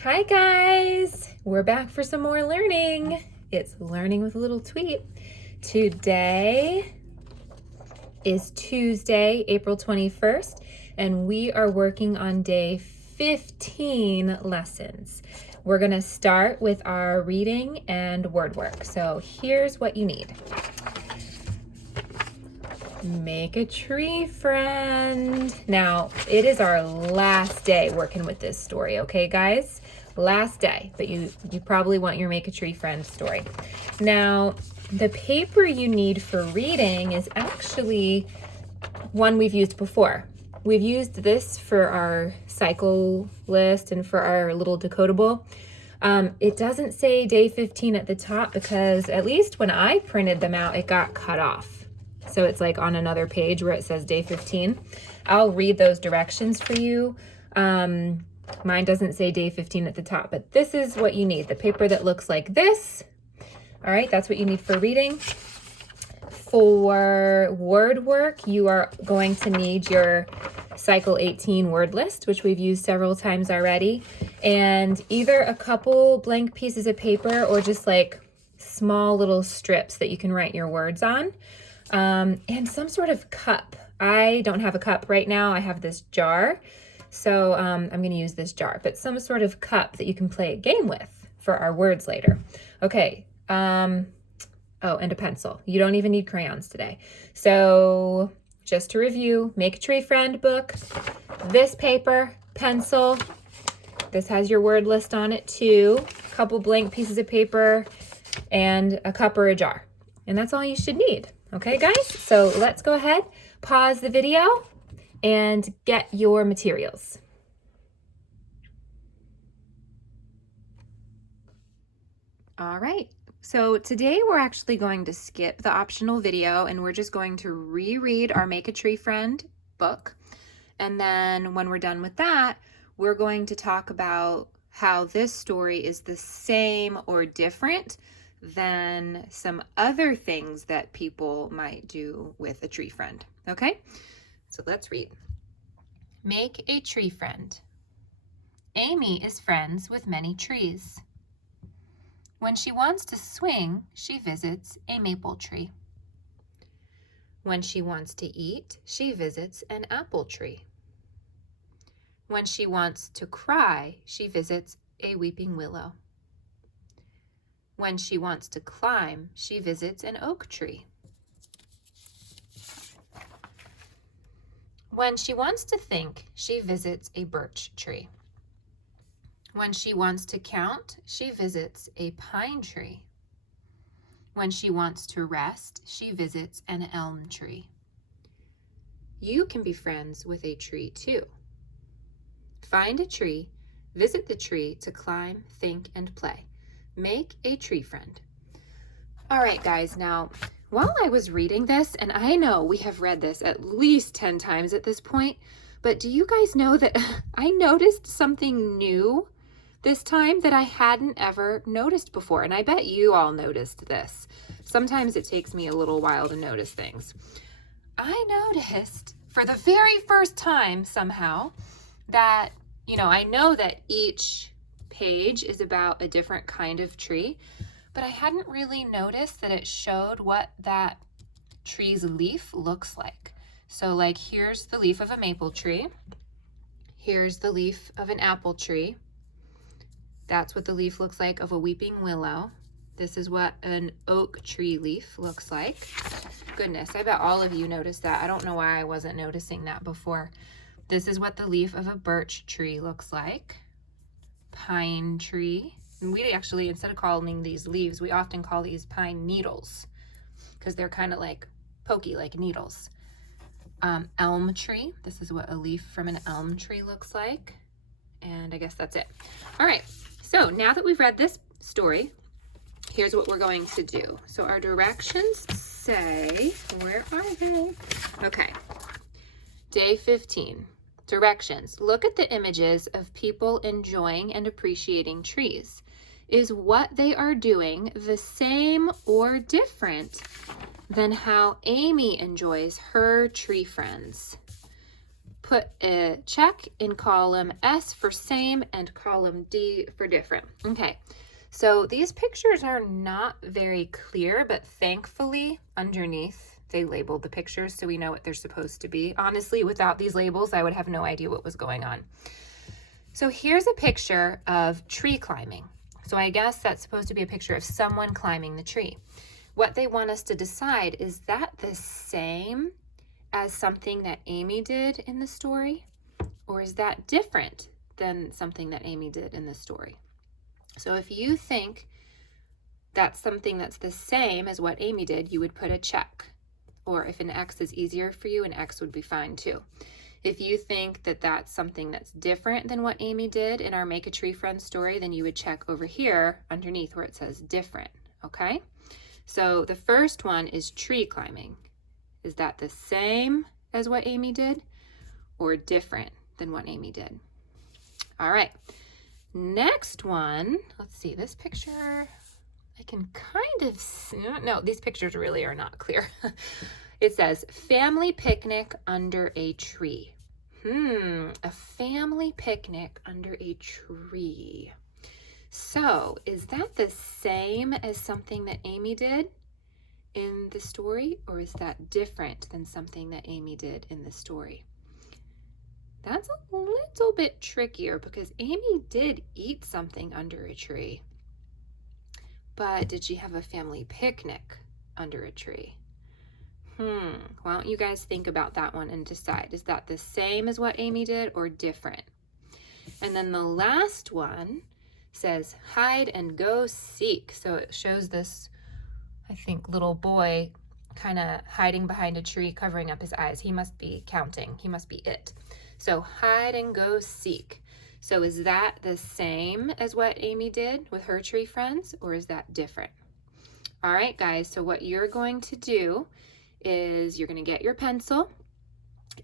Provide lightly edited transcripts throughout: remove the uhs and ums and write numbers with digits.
Hi guys, we're back for some more learning. It's Learning with a Little Tweet. Today is Tuesday, April 21st, and we are working on day 15 lessons. We're going to start with our reading and word work. So here's what you need. Make a tree friend. Now, it is our last day working with this story, okay, guys? Last day, but you probably want your make a tree friend story. Now, the paper you need for reading is actually one we've used before. We've used this for our cycle list and for our little decodable. It doesn't say day 15 at the top because at least when I printed them out, it got cut off. So it's like on another page where it says day 15. I'll read those directions for you. Mine doesn't say day 15 at the top, but this is what you need. The paper that looks like this. All right, that's what you need for reading. For word work, you are going to need your Cycle 18 word list, which we've used several times already, and either a couple blank pieces of paper or just like small little strips that you can write your words on. And some sort of cup. I don't have a cup right now. I have this jar. So I'm going to use this jar, but some sort of cup that you can play a game with for our words later. Okay. Oh, and a pencil. You don't even need crayons today. So just to review, Make a Tree Friend book, this paper, pencil. This has your word list on it too. A couple blank pieces of paper and a cup or a jar. And that's all you should need. Okay, guys? So let's go ahead, pause the video, and get your materials. All right. So today we're actually going to skip the optional video and we're just going to reread our Make a Tree Friend book. And then when we're done with that, we're going to talk about how this story is the same or different than some other things that people might do with a tree friend. Okay, so let's read. Make a tree friend. Amy is friends with many trees. When she wants to swing, she visits a maple tree. When she wants to eat, she visits an apple tree. When she wants to cry, she visits a weeping willow. When she wants to climb, she visits an oak tree. When she wants to think, she visits a birch tree. When she wants to count, she visits a pine tree. When she wants to rest, she visits an elm tree. You can be friends with a tree too. Find a tree, visit the tree to climb, think, and play. Make a tree friend. All right, guys, now, while I was reading this, and I know we have read this at least 10 times at this point, but do you guys know that I noticed something new this time that I hadn't ever noticed before? And I bet you all noticed this. Sometimes it takes me a little while to notice things. I noticed for the very first time somehow that, I know that each page is about a different kind of tree, but I hadn't really noticed that it showed what that tree's leaf looks like. So like here's the leaf of a maple tree. Here's the leaf of an apple tree. That's what the leaf looks like of a weeping willow. This is what an oak tree leaf looks like. Goodness, I bet all of you noticed that. I don't know why I wasn't noticing that before. This is what the leaf of a birch tree looks like. Pine tree. And we actually, instead of calling these leaves, we often call these pine needles because they're kind of like pokey, like needles. Elm tree. This is what a leaf from an elm tree looks like. And I guess that's it. All right. So now that we've read this story, here's what we're going to do. So our directions say, where are they? Okay. Day 15. Directions. Look at the images of people enjoying and appreciating trees. Is what they are doing the same or different than how Amy enjoys her tree friends? put a check in column S for same and column D for different. Okay, so these pictures are not very clear, but thankfully underneath they labeled the pictures so we know what they're supposed to be. Honestly, without these labels, I would have no idea what was going on. So here's a picture of tree climbing. So I guess that's supposed to be a picture of someone climbing the tree. What they want us to decide, is that the same as something that Amy did in the story? Or is that different than something that Amy did in the story? So if you think that's something that's the same as what Amy did, you would put a check. Or if an X is easier for you, an X would be fine too. If you think that that's something that's different than what Amy did in our Make a Tree Friend story, then you would check over here underneath where it says different, okay? So the first one is tree climbing. Is that the same as what Amy did or different than what Amy did? All right, next one, let's see, this picture, I can kind of see, no, these pictures really are not clear. It says family picnic under a tree. A family picnic under a tree. So is that the same as something that Amy did in the story, or is that different than something that Amy did in the story? That's a little bit trickier because Amy did eat something under a tree. But did she have a family picnic under a tree? Why don't you guys think about that one and decide, is that the same as what Amy did or different? And then the last one says hide and go seek. So it shows this, I think, little boy kind of hiding behind a tree, covering up his eyes. He must be counting. He must be it. So hide and go seek. So is that the same as what Amy did with her tree friends, or is that different? All right, guys, so what you're going to do is you're going to get your pencil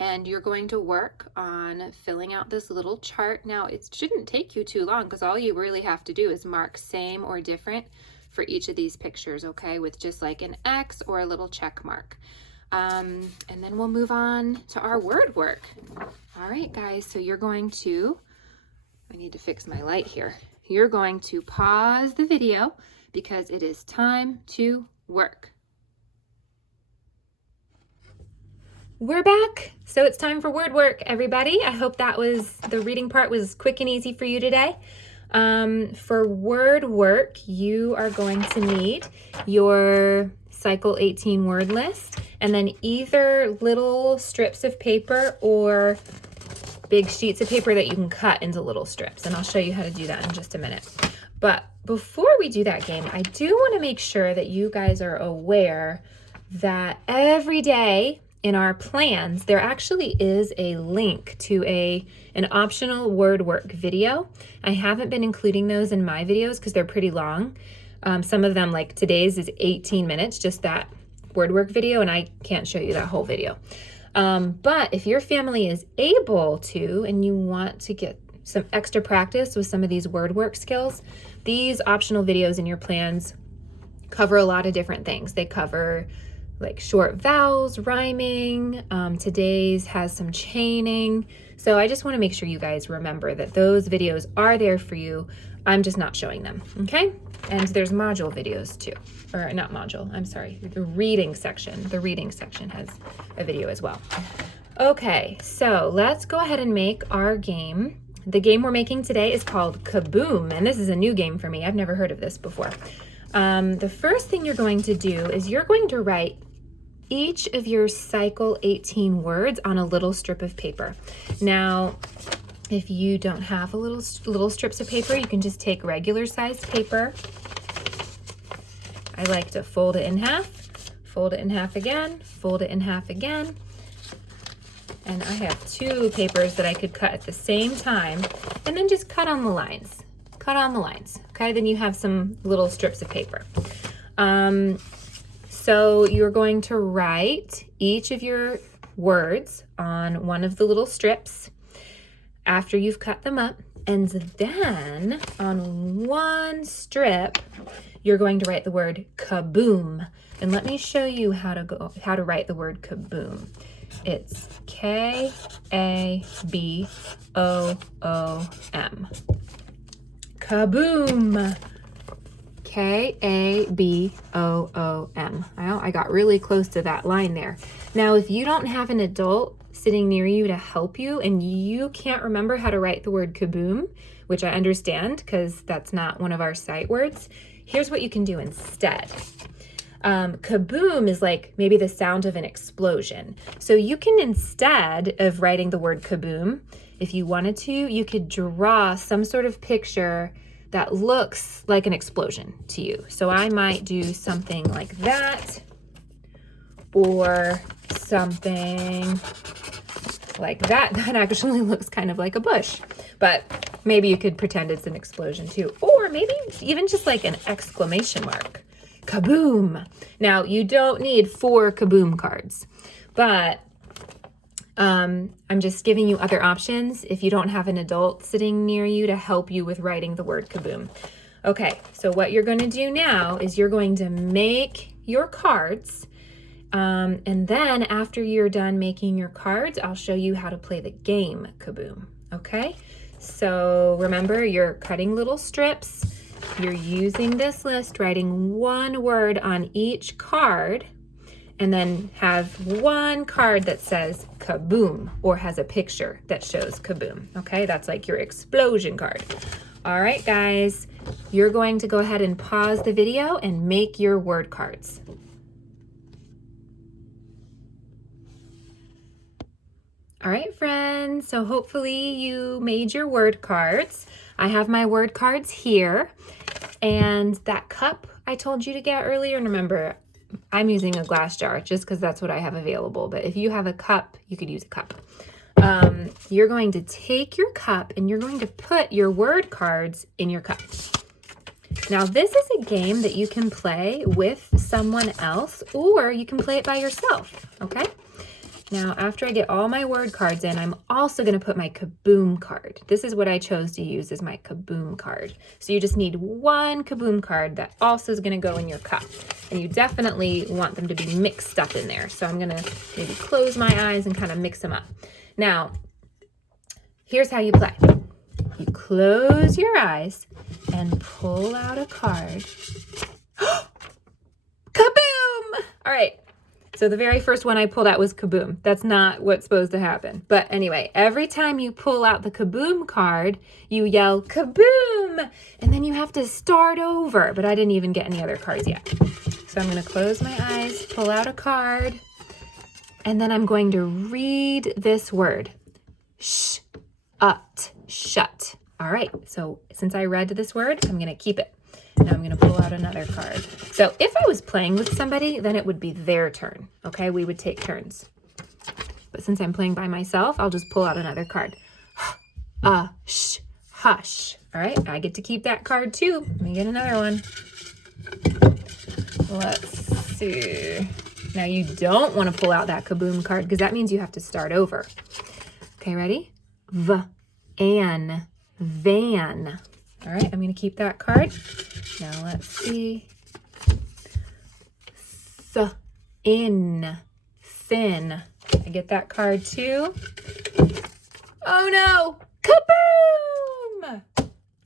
and you're going to work on filling out this little chart. Now, it shouldn't take you too long because all you really have to do is mark same or different for each of these pictures, okay, with just like an X or a little check mark. And then we'll move on to our word work. All right, guys, so you're going to, I need to fix my light here. You're going to pause the video because it is time to work. We're back. So it's time for word work, everybody. I hope that was, the reading part was quick and easy for you today. For word work, you are going to need your Cycle 18 word list, and then either little strips of paper or big sheets of paper that you can cut into little strips. And I'll show you how to do that in just a minute. But before we do that game, I do want to make sure that you guys are aware that every day in our plans, there actually is a link to an optional word work video. I haven't been including those in my videos because they're pretty long. Some of them, like today's, is 18 minutes, just that word work video, and I can't show you that whole video. But if your family is able to, and you want to get some extra practice with some of these word work skills, these optional videos in your plans cover a lot of different things. They cover like short vowels, rhyming. Today's has some chaining. So I just want to make sure you guys remember that those videos are there for you. I'm just not showing them, okay? And there's module videos too, or not module, I'm sorry, the reading section. The reading section has a video as well. Okay, so let's go ahead and make our game. The game we're making today is called Kaboom, and this is a new game for me. I've never heard of this before. The first thing you're going to do is you're going to write each of your Cycle 18 words on a little strip of paper. Now, if you don't have a little strips of paper, you can just take regular sized paper. I like to fold it in half again, fold it in half again. And I have two papers that I could cut at the same time, and then just cut on the lines. Cut on the lines, okay? Then you have some little strips of paper. So you're going to write each of your words on one of the little strips after you've cut them up, and then on one strip, you're going to write the word kaboom. And let me show you how to write the word kaboom. It's K-A-B-O-O-M. Kaboom! K-A-B-O-O-M. Well, I got really close to that line there. Now, if you don't have an adult sitting near you to help you and you can't remember how to write the word kaboom, which I understand because that's not one of our sight words, here's what you can do instead. Kaboom is like maybe the sound of an explosion. So you can, instead of writing the word kaboom, if you wanted to, you could draw some sort of picture that looks like an explosion to you. So I might do something like that, or something like that. That actually looks kind of like a bush, but maybe you could pretend it's an explosion too. Or maybe even just like an exclamation mark. Kaboom! Now, you don't need 4 kaboom cards, but I'm just giving you other options if you don't have an adult sitting near you to help you with writing the word kaboom. Okay, so what you're going to do now is you're going to make your cards, and then after you're done making your cards, I'll show you how to play the game kaboom, okay? So remember, you're cutting little strips. You're using this list, writing 1 word on each card, and then have 1 card that says kaboom or has a picture that shows kaboom. Okay, that's like your explosion card. All right, guys, you're going to go ahead and pause the video and make your word cards. All right, friends, so hopefully you made your word cards. I have my word cards here, and that cup I told you to get earlier, and remember, I'm using a glass jar just because that's what I have available, but if you have a cup, you could use a cup. You're going to take your cup and you're going to put your word cards in your cup. Now, this is a game that you can play with someone else, or you can play it by yourself, okay? Now, after I get all my word cards in, I'm also going to put my kaboom card. This is what I chose to use as my kaboom card. So you just need 1 kaboom card that also is going to go in your cup. And you definitely want them to be mixed up in there. So I'm going to maybe close my eyes and kind of mix them up. Now, here's how you play. You close your eyes and pull out a card. Kaboom! All right. So the very first one I pulled out was kaboom. That's not what's supposed to happen. But anyway, every time you pull out the kaboom card, you yell kaboom, and then you have to start over. But I didn't even get any other cards yet. So I'm going to close my eyes, pull out a card, and then I'm going to read this word. Shut. All right, so since I read this word, I'm going to keep it. Now I'm going to pull out another card. So if I was playing with somebody, then it would be their turn, okay? We would take turns. But since I'm playing by myself, I'll just pull out another card. Hush. All right, I get to keep that card too. Let me get another one. Let's see. Now you don't want to pull out that kaboom card because that means you have to start over. Okay, ready? Van. All right, I'm going to keep that card. Now let's see. Thin. I get that card too. Oh no! Kaboom!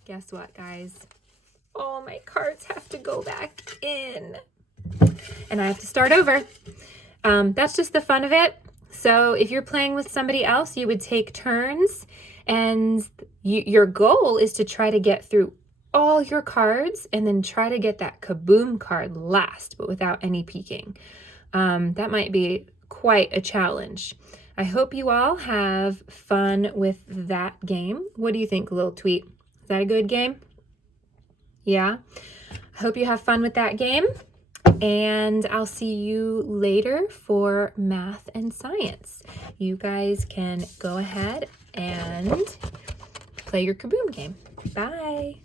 Guess what, guys? All my cards have to go back in. And I have to start over. That's just the fun of it. So if you're playing with somebody else, you would take turns, and your goal is to try to get through all your cards and then try to get that kaboom card last, but without any peeking. That might be quite a challenge. I hope you all have fun with that game. What do you think, Little Tweet? Is that a good game? Yeah? I hope you have fun with that game, and I'll see you later for math and science. You guys can go ahead and play your kaboom game. Bye.